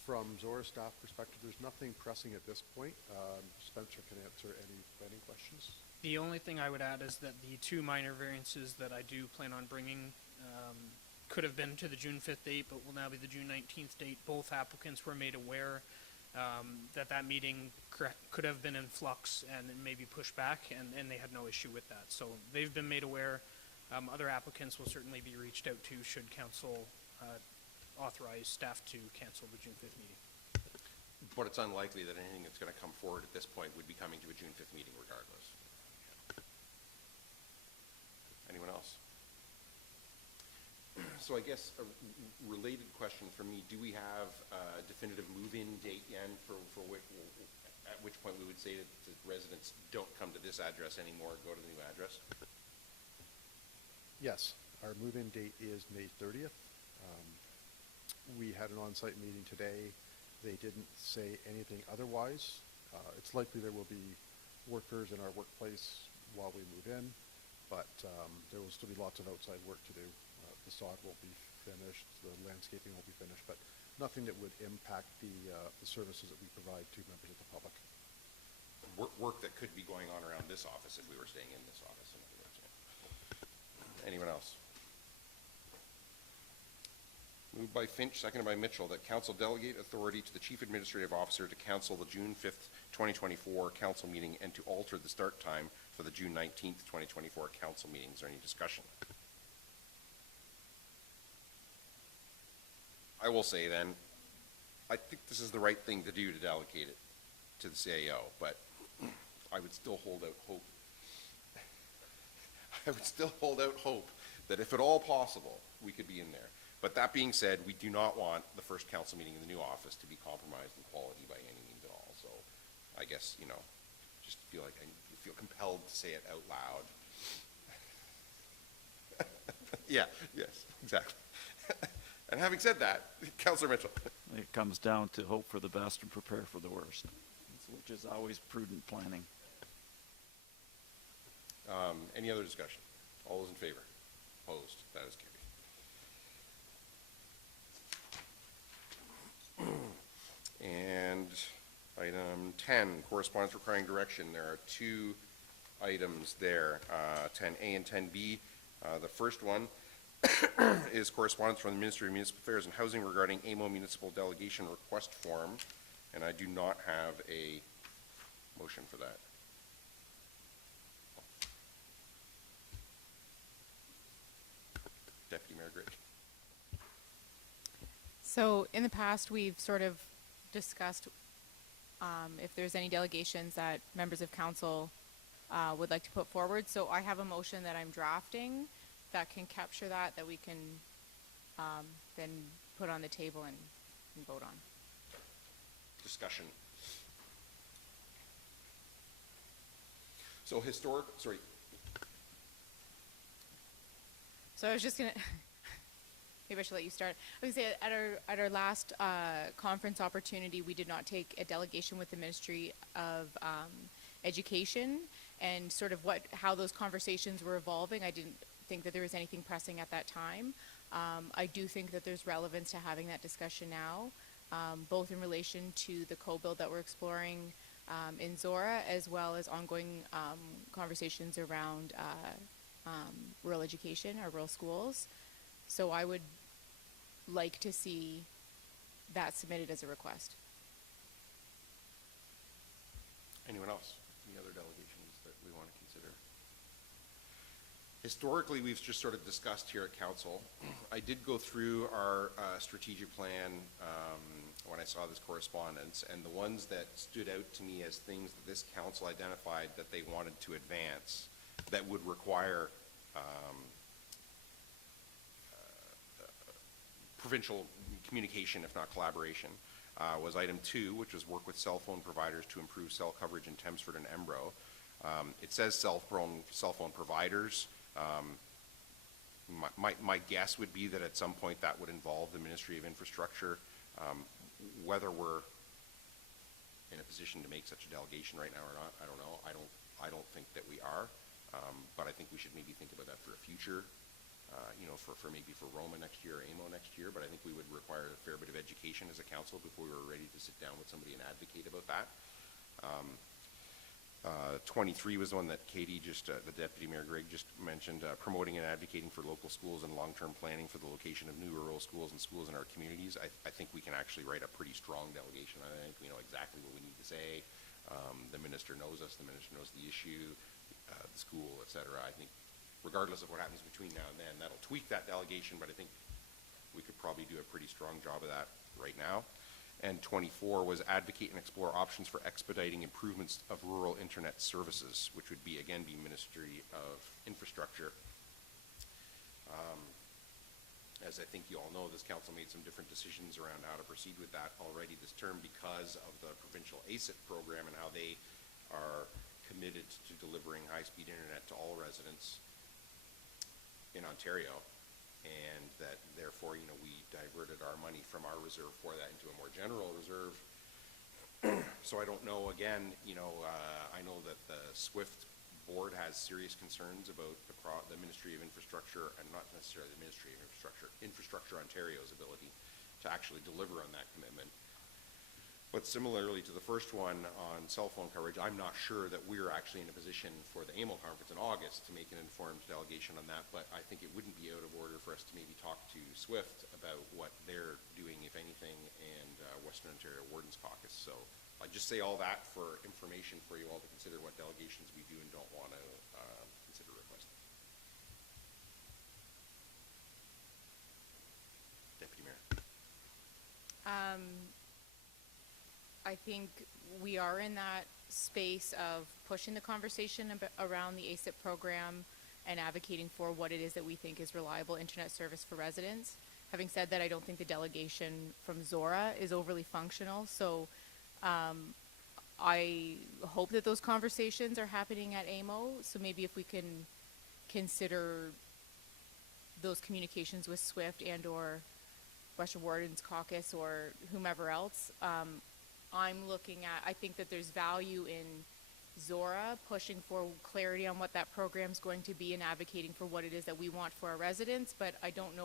From Zorra staff perspective, there's nothing pressing at this point. Spencer can answer any planning questions. The only thing I would add is that the two minor variances that I do plan on bringing could have been to the June 5th date, but will now be the June 19th date. Both applicants were made aware that meeting could have been in flux and maybe pushed back, and they had no issue with that. So they've been made aware. Other applicants will certainly be reached out to should council authorize staff to cancel the June 5th meeting. But it's unlikely that anything that's going to come forward at this point would be coming to a June 5th meeting regardless. Anyone else? So I guess a related question for me, do we have a definitive move-in date yet at which point we would say that the residents don't come to this address anymore, go to the new address? Yes, our move-in date is May 30th. We had an on-site meeting today. They didn't say anything otherwise. It's likely there will be workers in our workplace while we move in, but there will still be lots of outside work to do. The sod will be finished, the landscaping will be finished, but nothing that would impact the services that we provide to members of the public. Work that could be going on around this office if we were staying in this office, in other words. Yeah. Anyone else? Moved by Finch, seconded by Mitchell, that council delegate authority to the chief administrative officer to cancel the June 5th, 2024 council meeting and to alter the start time for the June 19th, 2024 council meeting. Is there any discussion? I will say then, I think this is the right thing to do to delegate it to the CAO, but I would still hold out hope. I would still hold out hope that if at all possible, we could be in there. But that being said, we do not want the first council meeting in the new office to be compromised in quality by any means at all. So I guess, just feel like I feel compelled to say it out loud. Yeah, yes, exactly. And having said that, Councillor Mitchell. It comes down to hope for the best and prepare for the worst, which is always prudent planning. Any other discussion? All those in favor? Opposed? That is carried. And item 10, correspondence requiring direction. There are two items there, 10A and 10B. The first one is correspondence from the Ministry of Municipal Affairs and Housing regarding AMO Municipal Delegation Request Form, and I do not have a motion for that. Deputy Mayor Grigg. So in the past, we've sort of discussed if there's any delegations that members of council would like to put forward. So I have a motion that I'm drafting that can capture that we can then put on the table and vote on. Discussion. So sorry. So I was just gonna, maybe I should let you start. I was gonna say at our last conference opportunity, we did not take a delegation with the Ministry of Education, and sort of how those conversations were evolving. I didn't think that there was anything pressing at that time. I do think that there's relevance to having that discussion now, both in relation to the co-build that we're exploring in Zorra, as well as ongoing conversations around rural education, our rural schools. So I would like to see that submitted as a request. Anyone else? Any other delegations that we want to consider? Historically, we've just sort of discussed here at council. I did go through our strategic plan when I saw this correspondence, and the ones that stood out to me as things that this council identified that they wanted to advance that would require provincial communication, if not collaboration, was item 2, which was work with cell phone providers to improve cell coverage in Thamesford and Embro. It says cell phone providers. My guess would be that at some point that would involve the Ministry of Infrastructure. Whether we're in a position to make such a delegation right now or not, I don't know. I don't think that we are, but I think we should maybe think about that for a future. For Roma next year or AMO next year, but I think we would require a fair bit of education as a council before we were ready to sit down with somebody and advocate about that. 23 was the one that Katie the Deputy Mayor Grigg just mentioned, promoting and advocating for local schools and long-term planning for the location of new rural schools and schools in our communities. I think we can actually write a pretty strong delegation. I think we know exactly what we need to say. The minister knows us, the minister knows the issue, the school, et cetera. I think regardless of what happens between now and then, that'll tweak that delegation, but I think we could probably do a pretty strong job of that right now. And 24 was advocate and explore options for expediting improvements of rural internet services, which would be, again, Ministry of Infrastructure. As I think you all know, this council made some different decisions around how to proceed with that already this term because of the provincial ACIT program and how they are committed to delivering high-speed internet to all residents in Ontario, and that therefore, we diverted our money from our reserve for that into a more general reserve. So I don't know, again, I know that the SWIFT board has serious concerns about the Ministry of Infrastructure, and not necessarily the Ministry of Infrastructure, Infrastructure Ontario's ability to actually deliver on that commitment. But similarly to the first one on cell phone coverage, I'm not sure that we're actually in a position for the AMO conference in August to make an informed delegation on that, but I think it wouldn't be out of order for us to maybe talk to SWIFT about what they're doing, if anything, and Western Ontario Wardens Caucus. So I just say all that for information for you all to consider what delegations we do and don't want to consider requesting. Deputy Mayor. I think we are in that space of pushing the conversation around the ASIP program and advocating for what it is that we think is reliable internet service for residents. Having said that, I don't think the delegation from Zorra is overly functional, so I hope that those conversations are happening at AMO, so maybe if we can consider those communications with SWIFT and or Western Wardens Caucus or whomever else. I'm looking at, I think that there's value in Zorra pushing for clarity on what that program's going to be and advocating for what it is that we want for our residents, but I don't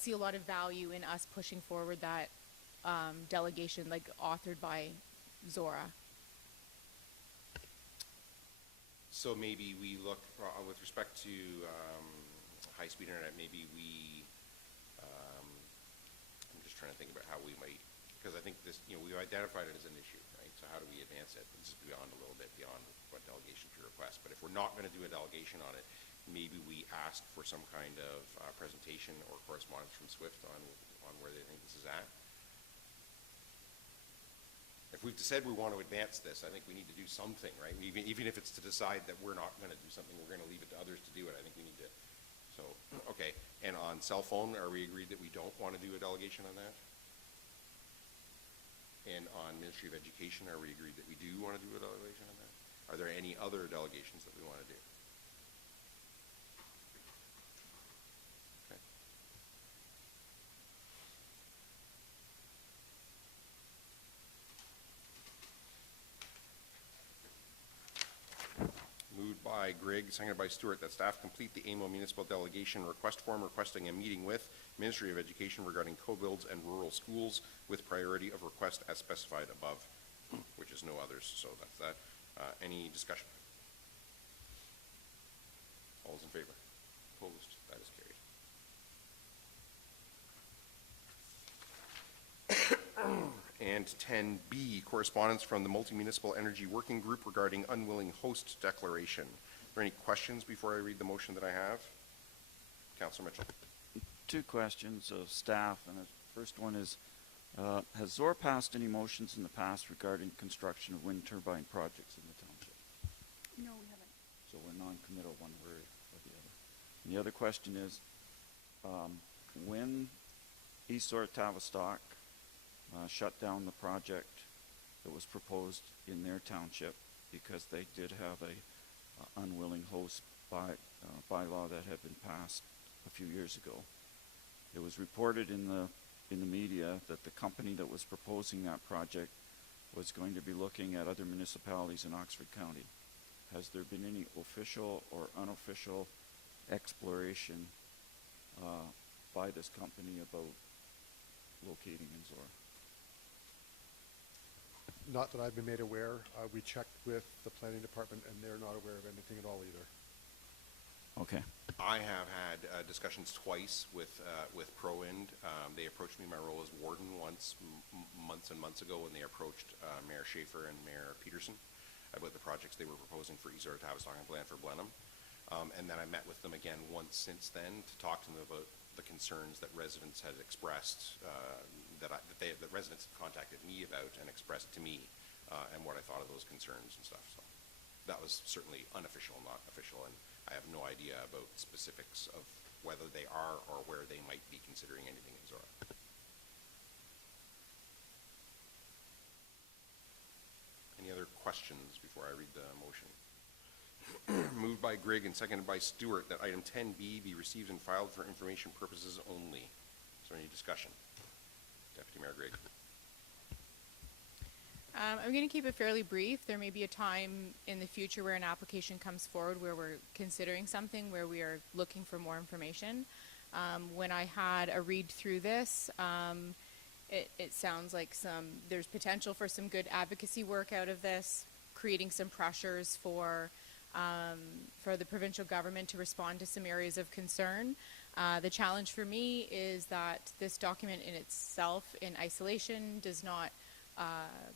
see a lot of value in us pushing forward that delegation like authored by Zorra. So maybe we look, with respect to high-speed internet, maybe we, I'm just trying to think about how we might, because I think this, we've identified it as an issue, right? So how do we advance it? This is beyond a little bit beyond what delegation to request. But if we're not going to do a delegation on it, maybe we ask for some kind of presentation or correspondence from SWIFT on where they think this is at. If we've said we want to advance this, I think we need to do something, right? Even if it's to decide that we're not going to do something, we're going to leave it to others to do it. I think we need to. So, okay. And on cell phone, are we agreed that we don't want to do a delegation on that? And on Ministry of Education, are we agreed that we do want to do a delegation on that? Are there any other delegations that we want to do? Okay. Moved by Grigg, seconded by Stewart, that staff complete the AMO Municipal Delegation request form requesting a meeting with Ministry of Education regarding co-builds and rural schools with priority of request as specified above, which is no others. So that's that. Any discussion? All those in favor? Opposed? That is carried. And 10B, correspondence from the Multi-Municipal Energy Working Group regarding Unwilling Host Declaration. Are there any questions before I read the motion that I have? Councillor Mitchell. Two questions of staff, and the first one is, has Zorra passed any motions in the past regarding construction of wind turbine projects in the township? No, we haven't. So we're non-committal one way or the other. And the other question is, when East Zorra Tavistock shut down the project that was proposed in their township because they did have a unwilling host bylaw that had been passed a few years ago. It was reported in the media that the company that was proposing that project was going to be looking at other municipalities in Oxford County. Has there been any official or unofficial exploration by this company about locating in Zorra? Not that I've been made aware. We checked with the planning department, and they're not aware of anything at all either. Okay. I have had discussions twice with ProWind. They approached me in my role as warden once, months and months ago, when they approached Mayor Schaefer and Mayor Peterson about the projects they were proposing for East Zorra, Tavistock, and Blandford Blenheim. And then I met with them again once since then to talk to them about the concerns that residents had expressed, that residents had contacted me about and expressed to me, and what I thought of those concerns and stuff. So that was certainly unofficial, not official, and I have no idea about specifics of whether they are or where they might be considering anything in Zorra. Any other questions before I read the motion? Moved by Grigg and seconded by Stewart that item 10B be received and filed for information purposes only. Is there any discussion? Deputy Mayor Grigg. I'm going to keep it fairly brief. There may be a time in the future where an application comes forward where we're considering something where we are looking for more information. When I had a read through this, it sounds like there's potential for some good advocacy work out of this, creating some pressures for the provincial government to respond to some areas of concern. The challenge for me is that this document in itself, in isolation, does not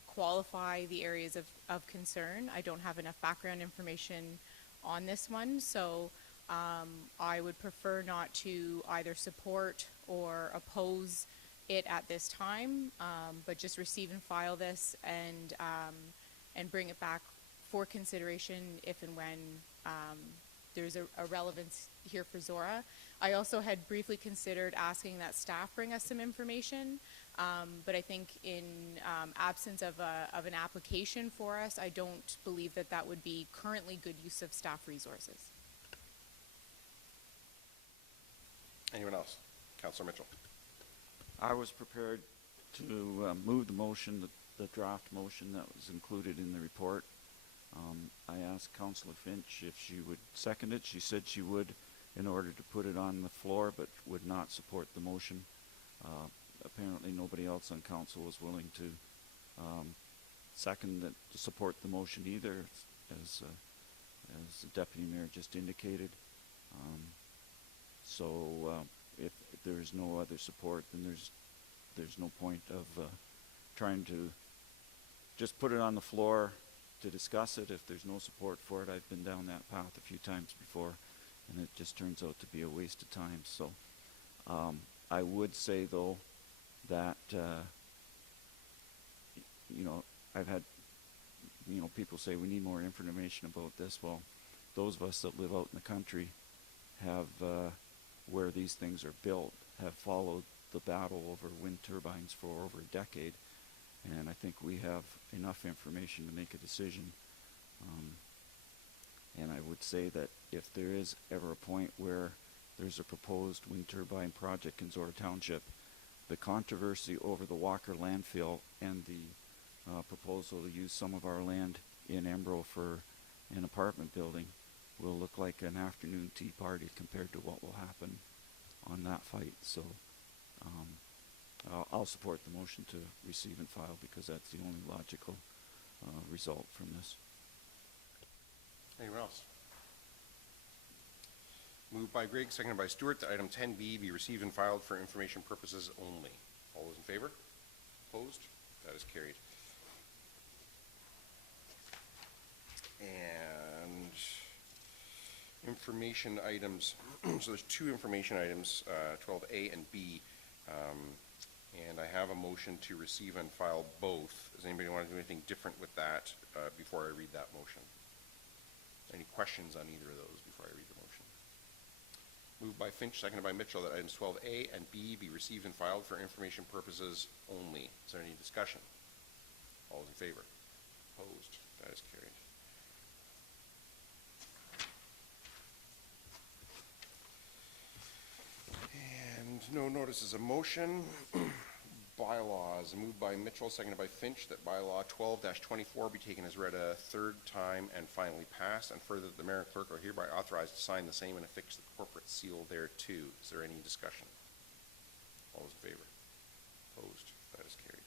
qualify the areas of concern. I don't have enough background information on this one, so I would prefer not to either support or oppose it at this time, but just receive and file this and bring it back for consideration if and when there's a relevance here for Zorra. I also had briefly considered asking that staff bring us some information, but I think in absence of an application for us, I don't believe that would be currently good use of staff resources. Anyone else? Councillor Mitchell. I was prepared to move the motion, the draft motion that was included in the report. I asked Councillor Finch if she would second it. She said she would in order to put it on the floor, but would not support the motion. Apparently nobody else on council was willing to second to support the motion either, as the Deputy Mayor just indicated. If there is no other support, then there's no point of trying to just put it on the floor to discuss it. If there's no support for it, I've been down that path a few times before, and it just turns out to be a waste of time. So I would say, though, that I've had people say we need more information about this. Well, those of us that live out in the country have where these things are built have followed the battle over wind turbines for over a decade, and I think we have enough information to make a decision. And I would say that if there is ever a point where there's a proposed wind turbine project in Zorra Township, the controversy over the Walker landfill and the proposal to use some of our land in Embro for an apartment building will look like an afternoon tea party compared to what will happen on that fight. So I'll support the motion to receive and file because that's the only logical result from this. Anyone else? Moved by Grigg, seconded by Stewart, that item 10B be received and filed for information purposes only. All those in favor? Opposed? That is carried. And information items, so there's two information items, 12A and B, and I have a motion to receive and file both. Does anybody want to do anything different with that before I read that motion? Any questions on either of those before I read the motion? Moved by Finch, seconded by Mitchell, that items 12A and B be received and filed for information purposes only. Is there any discussion? All those in favor? Opposed? That is carried. And no notices of motion. Bylaws, moved by Mitchell, seconded by Finch, that bylaw 12-24 be taken as read a third time and finally passed, and further that the mayor and clerk are hereby authorized to sign the same and affix the corporate seal thereto. Is there any discussion? All those in favor? Opposed? That is carried.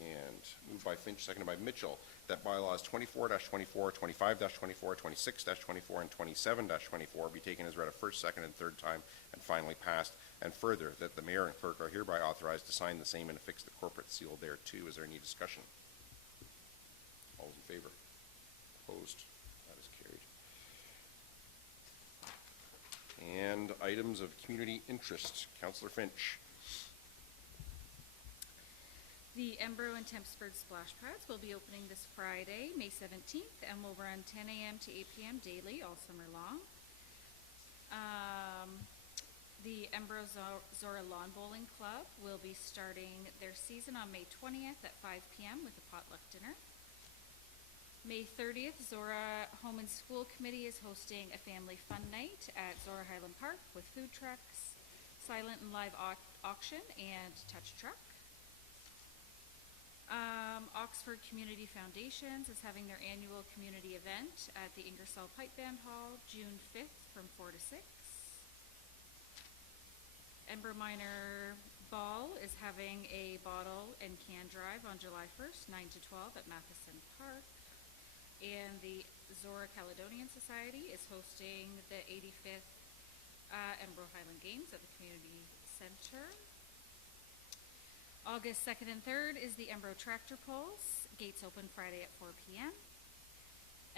And moved by Finch, seconded by Mitchell, that bylaws 24-24, 25-24, 26-24, and 27-24 be taken as read a first, second, and third time and finally passed, and further that the mayor and clerk are hereby authorized to sign the same and affix the corporate seal thereto. Is there any discussion? All those in favor? Opposed? That is carried. And items of community interest. Councillor Finch. The Embro and Tempsford splash pads will be opening this Friday, May 17th, and will run 10 a.m. to 8 p.m. daily all summer long. The Embro Zorra Lawn Bowling Club will be starting their season on May 20th at 5 p.m. with a potluck dinner. May 30th, Zorra Home and School Committee is hosting a family fun night at Zorra Highland Park with food trucks, silent and live auction, and touch truck. Oxford Community Foundations is having their annual community event at the Ingersoll Pipe Band Hall, June 5th from 4 to 6. Embro Minor Ball is having a bottle and can drive on July 1st, 9 to 12 at Matheson Park. And the Zorra Caledonian Society is hosting the 85th Embro Highland Games at the Community Center. August 2nd and 3rd is the Embro Tractor Pulse. Gates open Friday at 4 p.m.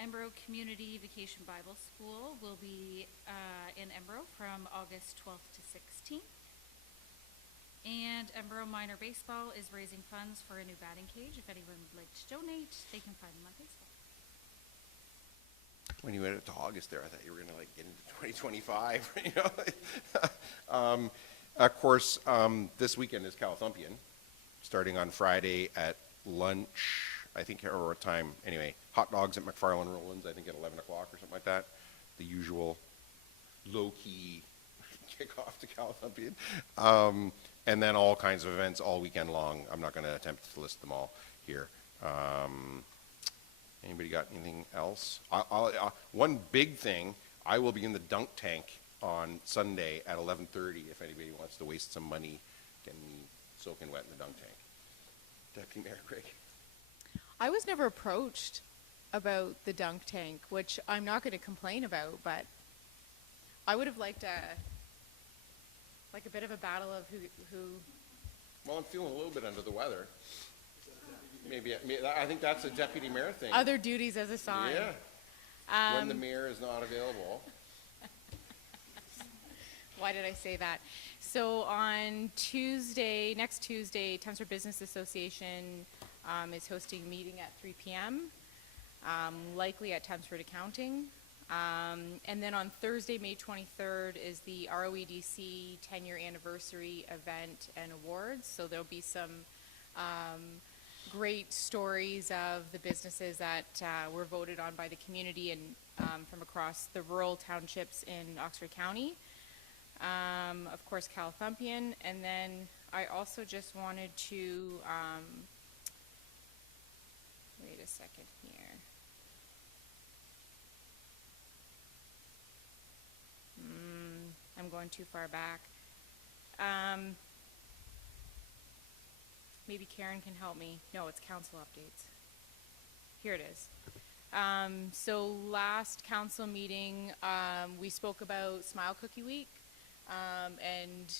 Embro Community Vacation Bible School will be in Embro from August 12th to 16th. And Embro Minor Baseball is raising funds for a new batting cage. If anyone would like to donate, they can find them on Facebook. When you went up to August there, I thought you were going to like get into 2025. You know, of course, this weekend is Calthumpian, starting on Friday at lunch. I think, or what time? Anyway, hot dogs at McFarland Rollins. I think at 11 o'clock or something like that. The usual low-key kickoff to Calthumpian. And then all kinds of events all weekend long. I'm not going to attempt to list them all here. Anybody got anything else? One big thing, I will be in the dunk tank on Sunday at 11:30 if anybody wants to waste some money getting me soaking wet in the dunk tank. Deputy Mayor Craig. I was never approached about the dunk tank, which I'm not going to complain about, but I would have liked a bit of a battle of who. Well, I'm feeling a little bit under the weather. Maybe I think that's a deputy mayor thing. Other duties as assigned. Yeah. When the mayor is not available. Why did I say that? So on Tuesday, next Tuesday, Township Business Association is hosting a meeting at 3 p.m., likely at Township Accounting. And then on Thursday, May 23rd, is the ROEDC 10-year anniversary event and awards. So there'll be some great stories of the businesses that were voted on by the community and from across the rural townships in Oxford County. Of course, Calthumpian. And then I also just wanted to, wait a second here. I'm going too far back. Maybe Karen can help me. No, it's council updates. Here it is. So last council meeting, we spoke about Smile Cookie Week and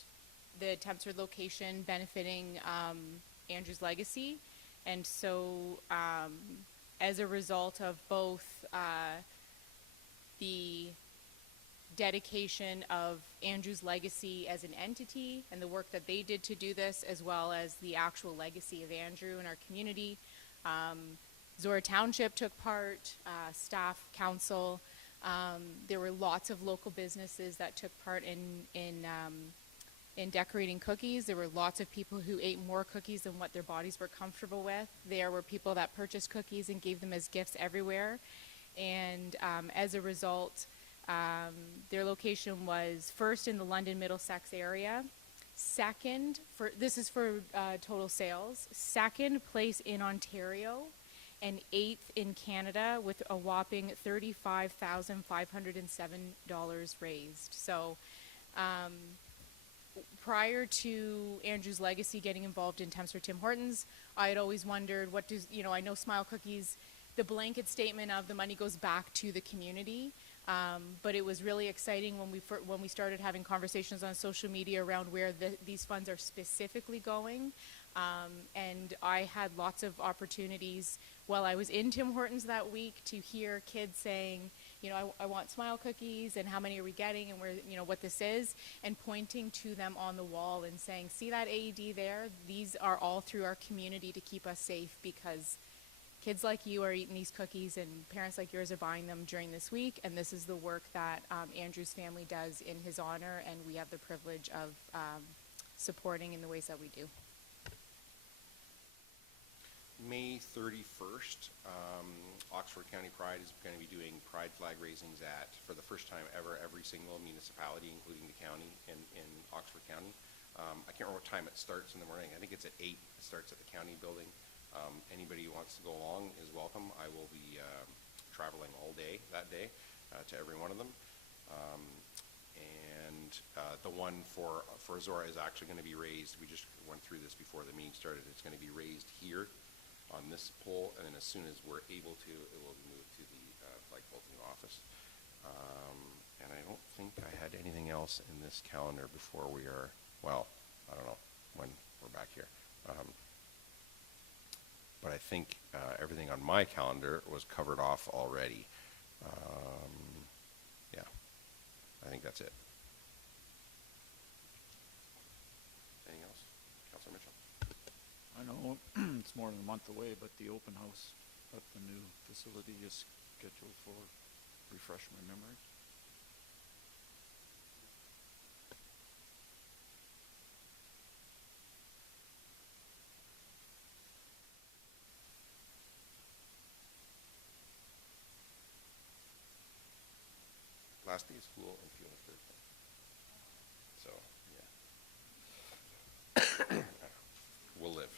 the Tempsford location benefiting Andrew's legacy. And so as a result of both the dedication of Andrew's legacy as an entity and the work that they did to do this, as well as the actual legacy of Andrew in our community. Zorra Township took part, staff, council. There were lots of local businesses that took part in decorating cookies. There were lots of people who ate more cookies than what their bodies were comfortable with. There were people that purchased cookies and gave them as gifts everywhere. And as a result, their location was first in the London Middlesex area, second for this is for total sales, second place in Ontario, and 8th in Canada with a whopping $35,507 raised. So prior to Andrew's legacy getting involved in Tempsford Tim Hortons, I had always wondered what does, I know Smile Cookies, the blanket statement of the money goes back to the community. But it was really exciting when we started having conversations on social media around where these funds are specifically going. And I had lots of opportunities while I was in Tim Hortons that week to hear kids saying, I want Smile Cookies, and how many are we getting, and where, what this is, and pointing to them on the wall and saying, see that AED there? These are all through our community to keep us safe, because kids like you are eating these cookies and parents like yours are buying them during this week, and this is the work that Andrew's family does in his honor, and we have the privilege of supporting in the ways that we do. May 31st, Oxford County Pride is going to be doing pride flag raisings for the first time ever, every single municipality, including the county in Oxford County. I can't remember what time it starts in the morning. I think it's at 8. It starts at the county building. Anybody who wants to go along is welcome. I will be traveling all day that day to every one of them. The one for Zorra is actually going to be raised. We just went through this before the meeting started. It's going to be raised here on this pole, and then as soon as we're able to, it will be moved to the flagpole new office. And I don't think I had anything else in this calendar before we are, well, I don't know when we're back here. But I think everything on my calendar was covered off already. Yeah, I think that's it. Anything else? Councilor Mitchell? I know it's more than a month away, but the open house at the new facility is scheduled for, refresh my memory. Last day of school and feel the third thing. So, yeah. We'll live.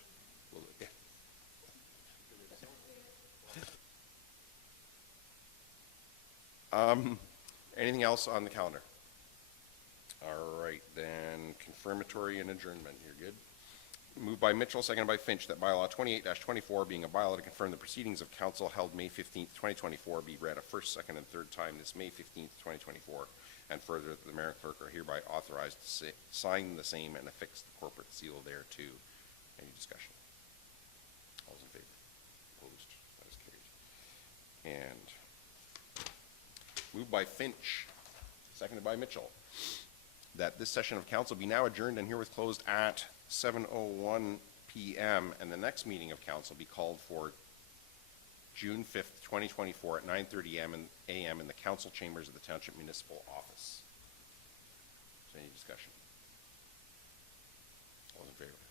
We'll live, yeah. Anything else on the calendar? All right, then confirmatory and adjournment. You're good? Moved by Mitchell, seconded by Finch, that bylaw 28-24, being a bylaw to confirm the proceedings of council held May 15th, 2024, be read a first, second, and third time this May 15th, 2024, and further that the mayor and clerk are hereby authorized to sign the same and affix the corporate seal thereto. Any discussion? All those in favor? Opposed? That is carried. And moved by Finch, seconded by Mitchell, that this session of council be now adjourned and herewith closed at 7:01 p.m. and the next meeting of council be called for June 5th, 2024 at 9:30 a.m. in the council chambers of the Township Municipal Office. Is there any discussion? All those in favor?